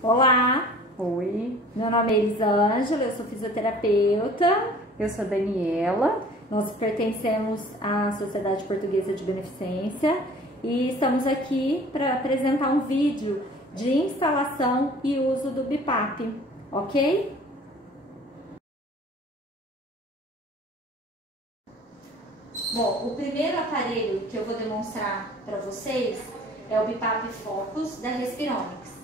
Olá, Oi, meu nome é Elisângela, eu sou fisioterapeuta, eu sou a Daniela. nós pertencemos à Sociedade Portuguesa de Beneficência e estamos aqui para apresentar um vídeo de instalação e uso do BIPAP, ok? Bom, o primeiro aparelho que eu vou demonstrar para vocês é o BIPAP Focus da Respironics.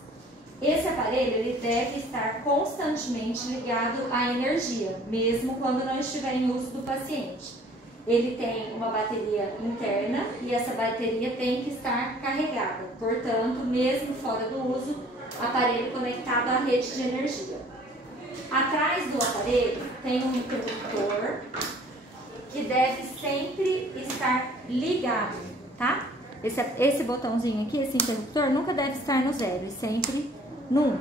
Esse aparelho ele deve estar constantemente ligado à energia, mesmo quando não estiver em uso do paciente. Ele tem uma bateria interna e essa bateria tem que estar carregada. Portanto, mesmo fora do uso, aparelho conectado à rede de energia. Atrás do aparelho tem um interruptor que deve sempre estar ligado, tá? Esse botãozinho aqui, esse interruptor, nunca deve estar no 0 e sempre no 1.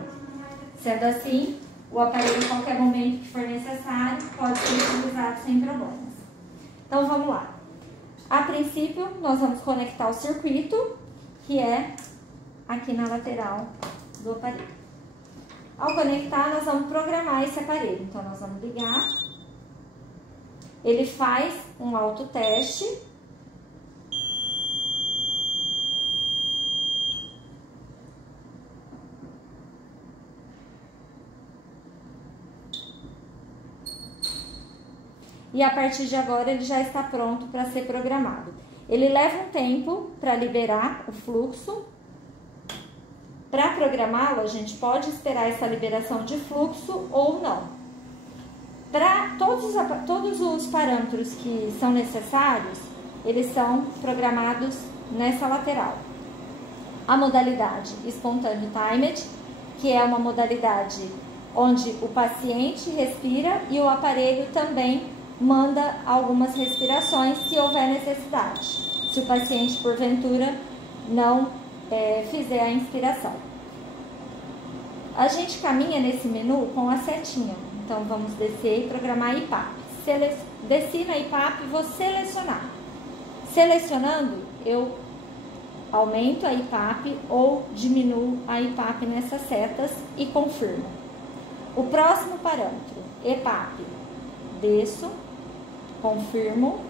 Sendo assim, o aparelho, em qualquer momento que for necessário, pode ser utilizado sem problemas. Então, vamos lá. A princípio, nós vamos conectar o circuito, que é aqui na lateral do aparelho. Ao conectar, nós vamos programar esse aparelho. Então, nós vamos ligar. Ele faz um autoteste. E a partir de agora ele já está pronto para ser programado. Ele leva um tempo para liberar o fluxo. Para programá-lo, a gente pode esperar essa liberação de fluxo ou não. Para todos os parâmetros que são necessários, eles são programados nessa lateral. A modalidade Spontaneous Timed, que é uma modalidade onde o paciente respira e o aparelho também manda algumas respirações se houver necessidade, se o paciente porventura não fizer a inspiração. A gente caminha nesse menu com a setinha, então vamos descer e programar a IPAP. Desci na IPAP e vou selecionar. Selecionando, eu aumento a IPAP ou diminuo a IPAP nessas setas e confirmo. O próximo parâmetro, EPAP, desço, confirmo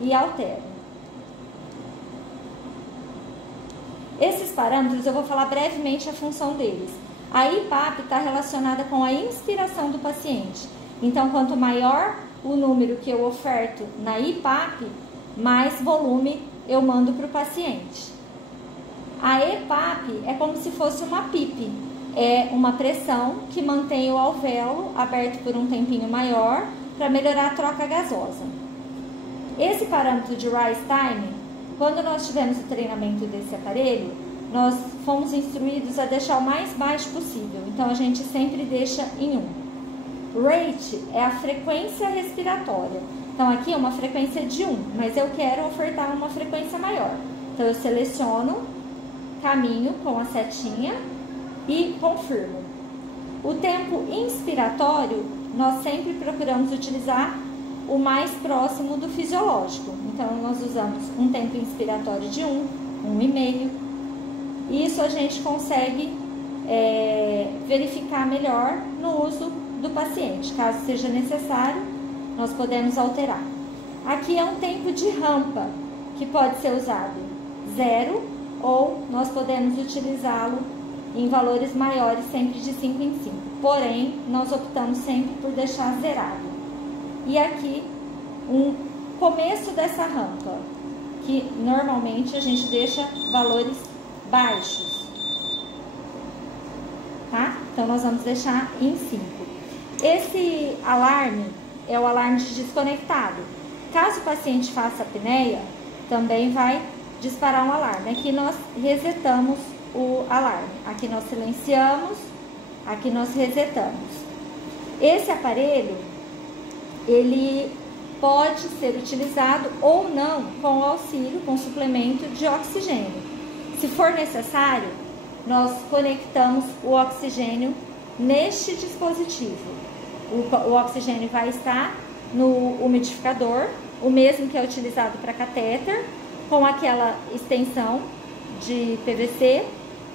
e altero. Esses parâmetros eu vou falar brevemente a função deles. A IPAP está relacionada com a inspiração do paciente. Então, quanto maior o número que eu oferto na IPAP, mais volume eu mando para o paciente. A EPAP é como se fosse uma PIP. É uma pressão que mantém o alvéolo aberto por um tempinho maior para melhorar a troca gasosa. Esse parâmetro de rise time, quando nós tivemos o treinamento desse aparelho, nós fomos instruídos a deixar o mais baixo possível, então a gente sempre deixa em 1. Rate é a frequência respiratória, então aqui é uma frequência de 1, mas eu quero ofertar uma frequência maior. Então eu seleciono, caminho com a setinha e confirmo. O tempo inspiratório, nós sempre procuramos utilizar o mais próximo do fisiológico. Então, nós usamos um tempo inspiratório de 1, 1,5. Isso a gente consegue verificar melhor no uso do paciente. Caso seja necessário, nós podemos alterar. Aqui é um tempo de rampa, que pode ser usado 0 ou nós podemos utilizá-lo em valores maiores, sempre de 5 em 5. Porém, nós optamos sempre por deixar zerado. E aqui, um começo dessa rampa, que normalmente a gente deixa valores baixos, tá? Então, nós vamos deixar em 5. Esse alarme é o alarme de desconectado. Caso o paciente faça apneia, também vai disparar um alarme. Aqui nós resetamos o alarme. Aqui nós silenciamos, aqui nós resetamos. Esse aparelho, ele pode ser utilizado ou não com auxílio, com suplemento de oxigênio. Se for necessário, nós conectamos o oxigênio neste dispositivo. O oxigênio vai estar no umidificador, o mesmo que é utilizado para catéter, com aquela extensão de PVC,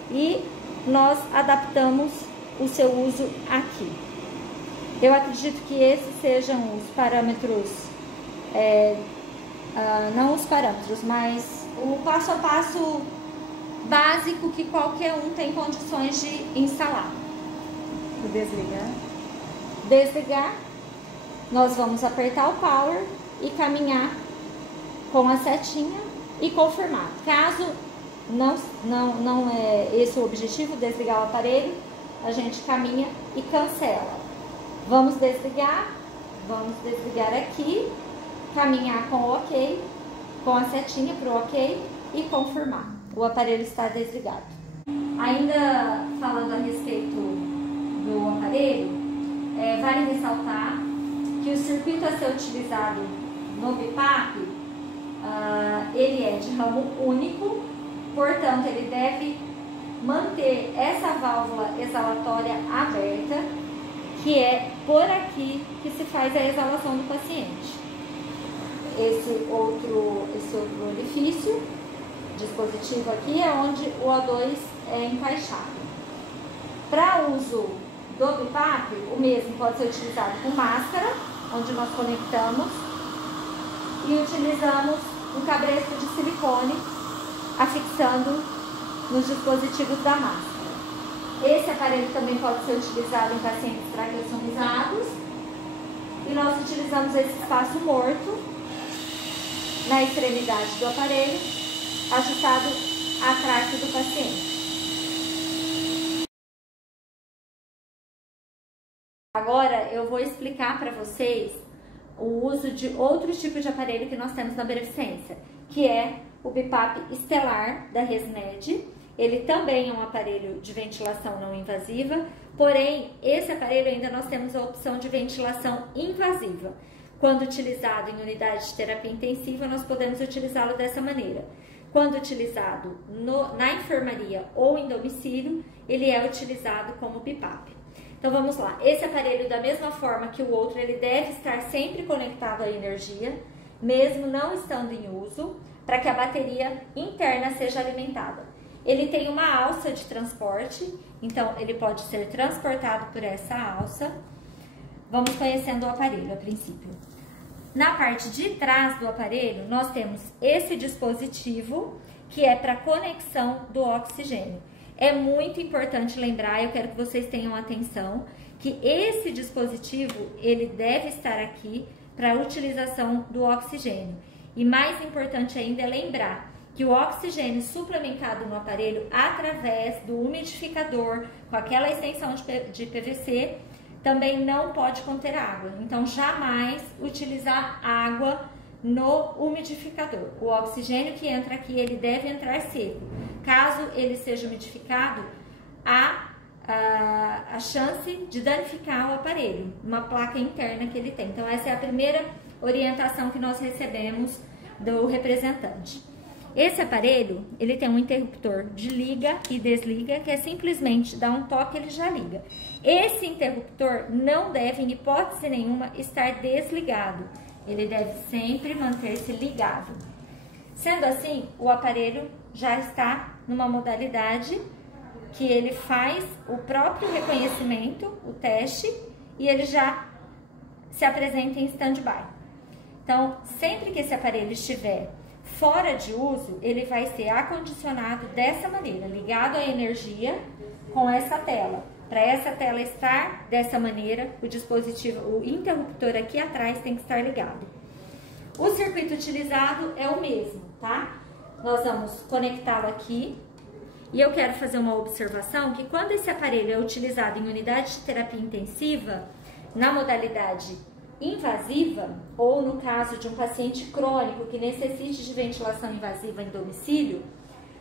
e nós adaptamos o seu uso aqui. Eu acredito que esses sejam os parâmetros, não os parâmetros, mas o passo a passo básico que qualquer um tem condições de instalar. Vou desligar. Desligar, nós vamos apertar o power e caminhar com a setinha e confirmar. Caso não é esse o objetivo, desligar o aparelho, a gente caminha e cancela. Vamos desligar aqui, caminhar com o OK, com a setinha para o OK e confirmar. O aparelho está desligado. Ainda falando a respeito do aparelho, vale ressaltar que o circuito a ser utilizado no BIPAP, ele é de ramo único, portanto ele deve manter essa válvula exalatória aberta, que é por aqui que se faz a exalação do paciente. Esse outro orifício, dispositivo aqui, é onde o O2 é encaixado. Para uso do BIPAP, o mesmo pode ser utilizado com máscara, onde nós conectamos e utilizamos um cabresto de silicone afixando nos dispositivos da máscara. Esse aparelho também pode ser utilizado em pacientes traqueostomizados e nós utilizamos esse espaço morto na extremidade do aparelho, ajustado à tráqueo do paciente. Agora eu vou explicar para vocês o uso de outro tipo de aparelho que nós temos na beneficência, que é o BIPAP estelar da ResMed. Ele também é um aparelho de ventilação não invasiva, porém esse aparelho ainda nós temos a opção de ventilação invasiva. Quando utilizado em unidade de terapia intensiva, nós podemos utilizá-lo dessa maneira. Quando utilizado na enfermaria ou em domicílio, ele é utilizado como BIPAP. Então vamos lá, esse aparelho, da mesma forma que o outro, ele deve estar sempre conectado à energia, mesmo não estando em uso, para que a bateria interna seja alimentada. Ele tem uma alça de transporte, então ele pode ser transportado por essa alça. Vamos conhecendo o aparelho a princípio. Na parte de trás do aparelho, nós temos esse dispositivo, que é para conexão do oxigênio. É muito importante lembrar, eu quero que vocês tenham atenção, que esse dispositivo, ele deve estar aqui para a utilização do oxigênio. E mais importante ainda é lembrar que o oxigênio suplementado no aparelho através do umidificador, com aquela extensão de PVC, também não pode conter água. Então, jamais utilizar água no umidificador. O oxigênio que entra aqui, ele deve entrar seco. Caso ele seja umidificado, há a chance de danificar o aparelho, uma placa interna que ele tem. Então, essa é a primeira orientação que nós recebemos do representante. Esse aparelho, ele tem um interruptor de liga e desliga, que é simplesmente dar um toque e ele já liga. Esse interruptor não deve, em hipótese nenhuma, estar desligado. Ele deve sempre manter-se ligado. Sendo assim, o aparelho já está numa modalidade que ele faz o próprio reconhecimento, o teste, e ele já se apresenta em stand-by. Então, sempre que esse aparelho estiver fora de uso, ele vai ser acondicionado dessa maneira, ligado à energia com essa tela. Para essa tela estar dessa maneira, o dispositivo, o interruptor aqui atrás tem que estar ligado. O circuito utilizado é o mesmo, tá? Nós vamos conectá-lo aqui. E eu quero fazer uma observação que quando esse aparelho é utilizado em unidade de terapia intensiva, na modalidade invasiva, ou no caso de um paciente crônico que necessite de ventilação invasiva em domicílio,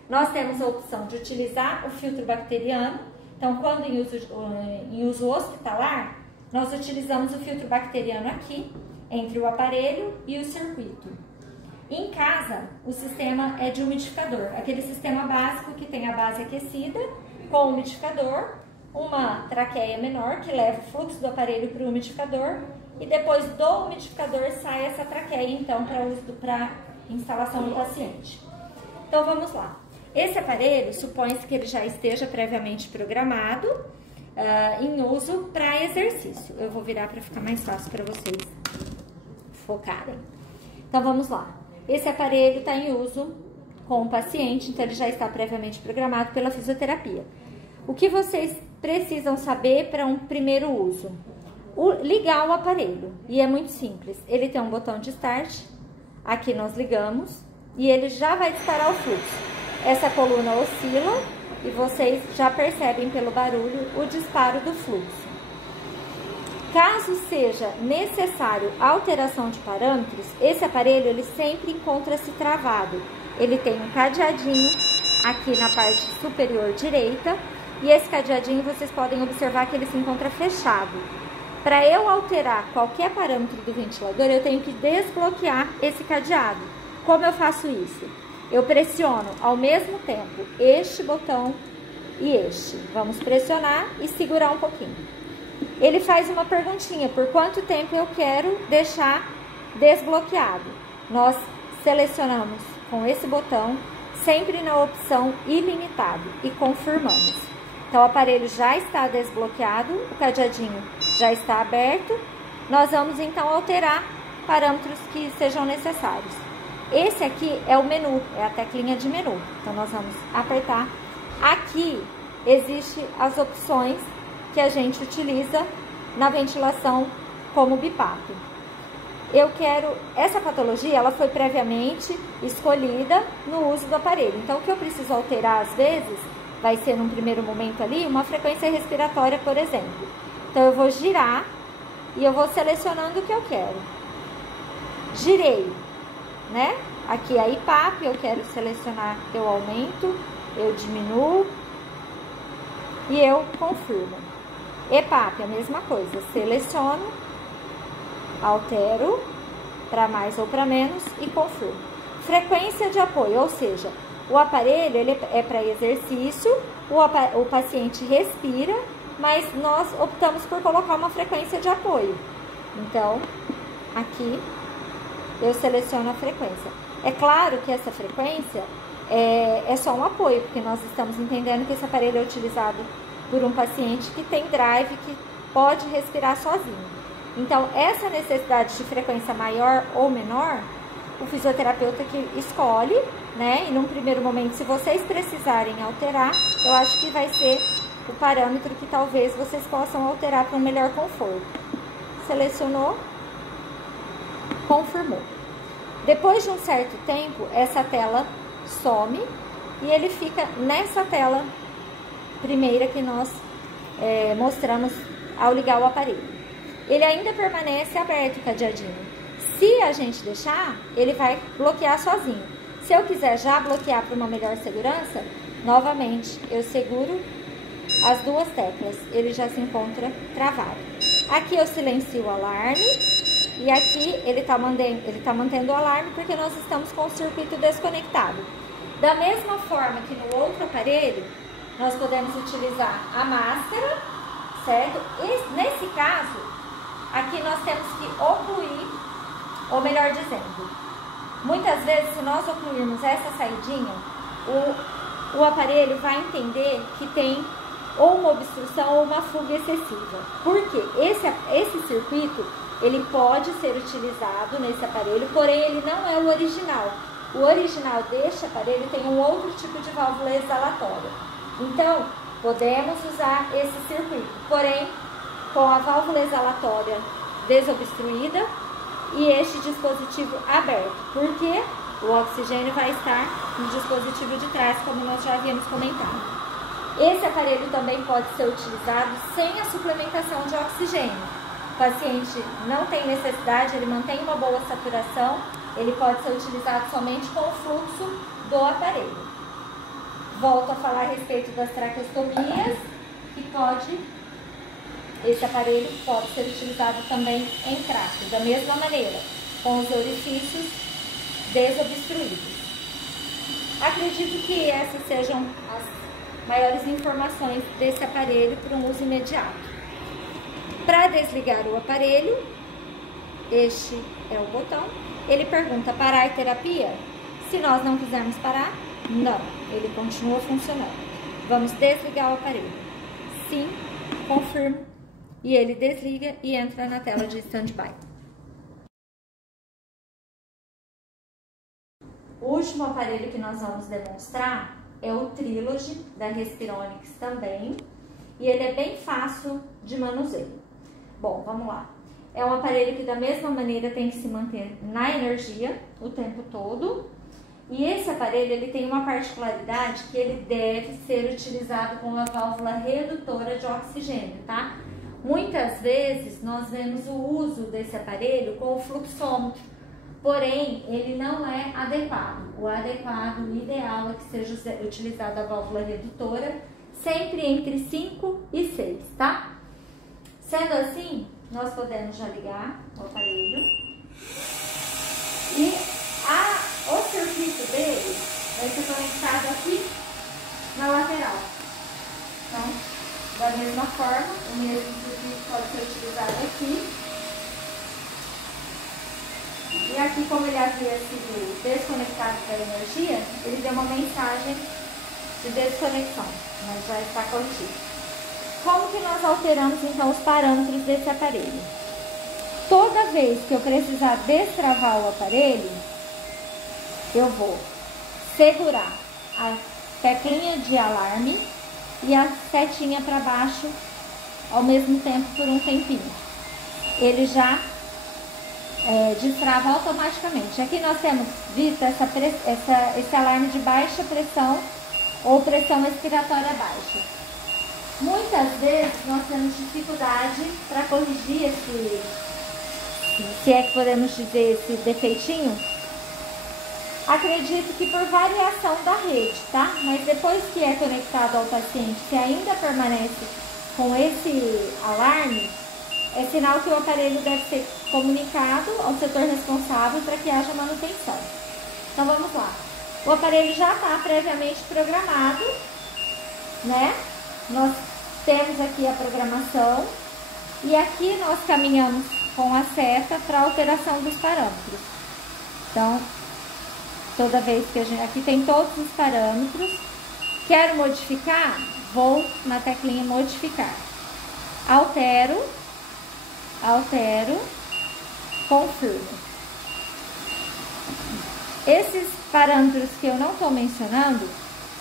nós temos a opção de utilizar o filtro bacteriano. Então, quando em uso hospitalar, nós utilizamos o filtro bacteriano aqui, entre o aparelho e o circuito. Em casa, o sistema é de umidificador, aquele sistema básico que tem a base aquecida com o umidificador, uma traqueia menor que leva o fluxo do aparelho para o umidificador e depois do umidificador sai essa traqueia, então, para instalação do paciente. Então, vamos lá. Esse aparelho, supõe-se que ele já esteja previamente programado em uso para exercício. Eu vou virar para ficar mais fácil para vocês focarem. Então vamos lá. Esse aparelho está em uso com o paciente, então ele já está previamente programado pela fisioterapia. O que vocês precisam saber para um primeiro uso? Ligar o aparelho, e é muito simples. Ele tem um botão de start, aqui nós ligamos, e ele já vai disparar o fluxo. Essa coluna oscila, e vocês já percebem pelo barulho o disparo do fluxo. Caso seja necessário alteração de parâmetros, esse aparelho ele sempre encontra-se travado. Ele tem um cadeadinho aqui na parte superior direita, e esse cadeadinho vocês podem observar que ele se encontra fechado. Para eu alterar qualquer parâmetro do ventilador, eu tenho que desbloquear esse cadeado. Como eu faço isso? Eu pressiono ao mesmo tempo este botão e este. Vamos pressionar e segurar um pouquinho. Ele faz uma perguntinha: por quanto tempo eu quero deixar desbloqueado? Nós selecionamos com esse botão, sempre na opção ilimitado, e confirmamos. Então o aparelho já está desbloqueado, o cadeadinho já está aberto. Nós vamos então alterar parâmetros que sejam necessários. Esse aqui é o menu, é a teclinha de menu. Então nós vamos apertar. Aqui existem as opções que a gente utiliza na ventilação como BiPAP. Eu quero, essa patologia, ela foi previamente escolhida no uso do aparelho. Então o que eu preciso alterar às vezes vai ser num primeiro momento ali uma frequência respiratória, por exemplo. Então eu vou girar e eu vou selecionando o que eu quero. Girei, né? Aqui a IPAP, eu quero selecionar, eu aumento, eu diminuo e eu confirmo. EPAP, a mesma coisa, seleciono, altero para mais ou para menos e confirmo. Frequência de apoio, ou seja, o aparelho ele é para exercício, o paciente respira, mas nós optamos por colocar uma frequência de apoio. Então, aqui eu seleciono a frequência. É claro que essa frequência é só um apoio, porque nós estamos entendendo que esse aparelho é utilizado por um paciente que tem drive, que pode respirar sozinho. Então, essa necessidade de frequência maior ou menor, o fisioterapeuta que escolhe, né? E num primeiro momento, se vocês precisarem alterar, eu acho que vai ser o parâmetro que talvez vocês possam alterar para um melhor conforto. Selecionou, confirmou. Depois de um certo tempo, essa tela some e ele fica nessa tela primeira que nós mostramos ao ligar o aparelho. Ele ainda permanece aberto o cadeadinho. Se a gente deixar, ele vai bloquear sozinho. Se eu quiser já bloquear para uma melhor segurança, novamente eu seguro as duas teclas, ele já se encontra travado. Aqui eu silencio o alarme e aqui ele tá mantendo o alarme porque nós estamos com o circuito desconectado. Da mesma forma que no outro aparelho, nós podemos utilizar a máscara, certo? E nesse caso, aqui nós temos que ocluir, ou melhor dizendo, muitas vezes se nós ocluirmos essa saidinha, o aparelho vai entender que tem ou uma obstrução ou uma fuga excessiva. Porque esse circuito, ele pode ser utilizado nesse aparelho, porém ele não é o original. O original deste aparelho tem um outro tipo de válvula exalatória. Então, podemos usar esse circuito, porém, com a válvula exalatória desobstruída e este dispositivo aberto, porque o oxigênio vai estar no dispositivo de trás, como nós já havíamos comentado. Esse aparelho também pode ser utilizado sem a suplementação de oxigênio. O paciente não tem necessidade, ele mantém uma boa saturação, ele pode ser utilizado somente com o fluxo do aparelho. Volto a falar a respeito das traqueostomias, que esse aparelho pode ser utilizado também em traque, da mesma maneira, com os orifícios desobstruídos. Acredito que essas sejam as maiores informações desse aparelho para um uso imediato. Para desligar o aparelho, este é o botão. Ele pergunta: parar terapia? Se nós não quisermos parar, não, ele continua funcionando. Vamos desligar o aparelho. Sim confirmo e ele desliga e entra na tela de standby. O último aparelho que nós vamos demonstrar é o Trilogy da Respironics também, e ele é bem fácil de manuseio. Bom, vamos lá. É um aparelho que da mesma maneira tem que se manter na energia o tempo todo. E esse aparelho ele tem uma particularidade que ele deve ser utilizado com a válvula redutora de oxigênio, tá? Muitas vezes nós vemos o uso desse aparelho com o fluxômetro, porém ele não é adequado. O adequado, o ideal é que seja utilizada a válvula redutora sempre entre 5 e 6, tá? Sendo assim, nós podemos já ligar o aparelho e o circuito dele vai ser conectado aqui na lateral. Então, da mesma forma, o mesmo circuito pode ser utilizado aqui. E aqui, como ele havia sido desconectado da energia, ele deu uma mensagem de desconexão, mas já está corrigido. Como que nós alteramos então os parâmetros desse aparelho? Toda vez que eu precisar destravar o aparelho, eu vou segurar a teclinha de alarme e a setinha para baixo ao mesmo tempo por um tempinho. Ele já destrava automaticamente. Aqui nós temos visto esse alarme de baixa pressão ou pressão expiratória baixa. Muitas vezes nós temos dificuldade para corrigir se é que podemos dizer, esse defeitinho. Acredito que por variação da rede, tá? Mas depois que é conectado ao paciente, se ainda permanece com esse alarme, é sinal que o aparelho deve ser comunicado ao setor responsável para que haja manutenção. Então vamos lá. O aparelho já está previamente programado, né? Nós temos aqui a programação e aqui nós caminhamos com a seta para alteração dos parâmetros. Então, toda vez que aqui tem todos os parâmetros, quero modificar, vou na teclinha modificar. Altero, confirmo. Esses parâmetros que eu não estou mencionando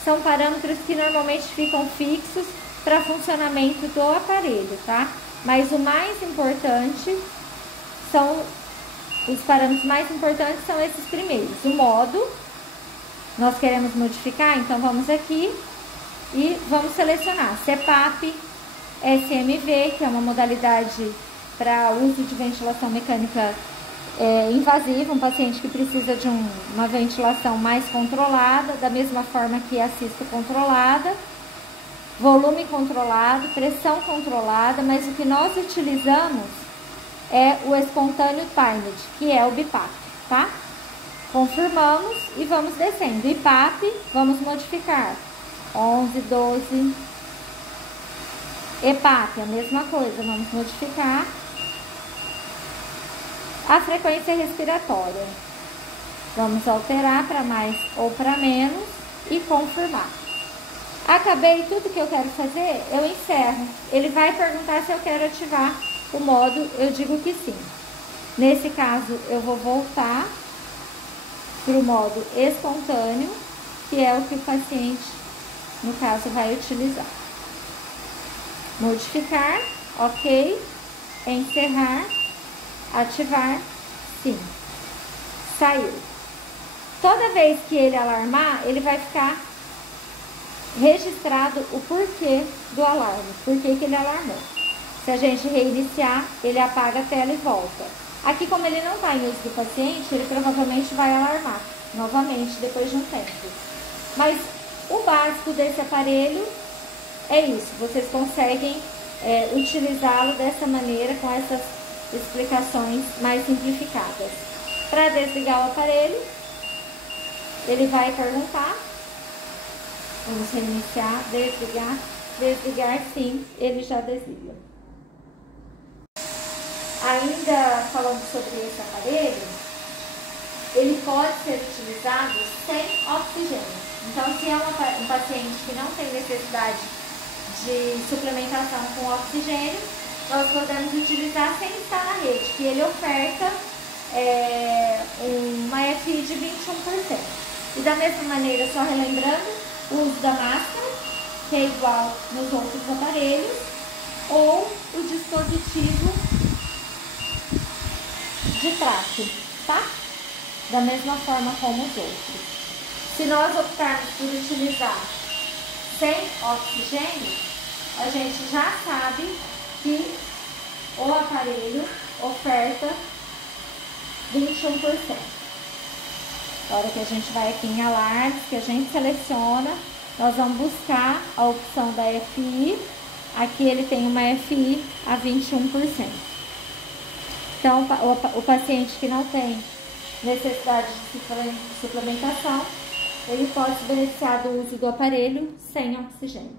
são parâmetros que normalmente ficam fixos para funcionamento do aparelho, tá? Mas o mais importante os parâmetros mais importantes são esses primeiros. O modo, nós queremos modificar, então vamos aqui e vamos selecionar CPAP, SMV, que é uma modalidade para uso de ventilação mecânica invasiva, um paciente que precisa de uma ventilação mais controlada, da mesma forma que a cisto controlada, volume controlado, pressão controlada, mas o que nós utilizamos é o espontâneo timed, que é o BiPAP, tá? Confirmamos e vamos descendo. IPAP, vamos modificar. 11, 12. EPAP, a mesma coisa, vamos modificar. A frequência respiratória. Vamos alterar para mais ou para menos e confirmar. Acabei tudo que eu quero fazer, eu encerro. Ele vai perguntar se eu quero ativar o modo, eu digo que sim. Nesse caso, eu vou voltar para o modo espontâneo, que é o que o paciente, no caso, vai utilizar. Modificar, ok, encerrar, ativar, sim, saiu. Toda vez que ele alarmar, ele vai ficar registrado o porquê do alarme, por que ele alarmou. Se a gente reiniciar, ele apaga a tela e volta. Aqui, como ele não está em uso do paciente, ele provavelmente vai alarmar novamente depois de um tempo. Mas o básico desse aparelho é isso. Vocês conseguem utilizá-lo dessa maneira, com essas explicações mais simplificadas. Para desligar o aparelho, ele vai perguntar. Vamos reiniciar, desligar. Desligar, sim, ele já desliga. Ainda falando sobre esse aparelho, ele pode ser utilizado sem oxigênio. Então, se é um paciente que não tem necessidade de suplementação com oxigênio, nós podemos utilizar sem estar na rede, que ele oferta uma FI de 21%. E da mesma maneira, só relembrando, o uso da máscara, que é igual nos outros aparelhos, ou o dispositivo de trato, tá? Da mesma forma como os outros. Se nós optarmos por utilizar sem oxigênio, a gente já sabe que o aparelho oferta 21%. Na hora que a gente vai aqui em alarmes, que a gente seleciona, nós vamos buscar a opção da FI. Aqui ele tem uma FI a 21%. Então, o paciente que não tem necessidade de suplementação, ele pode se beneficiar do uso do aparelho sem oxigênio.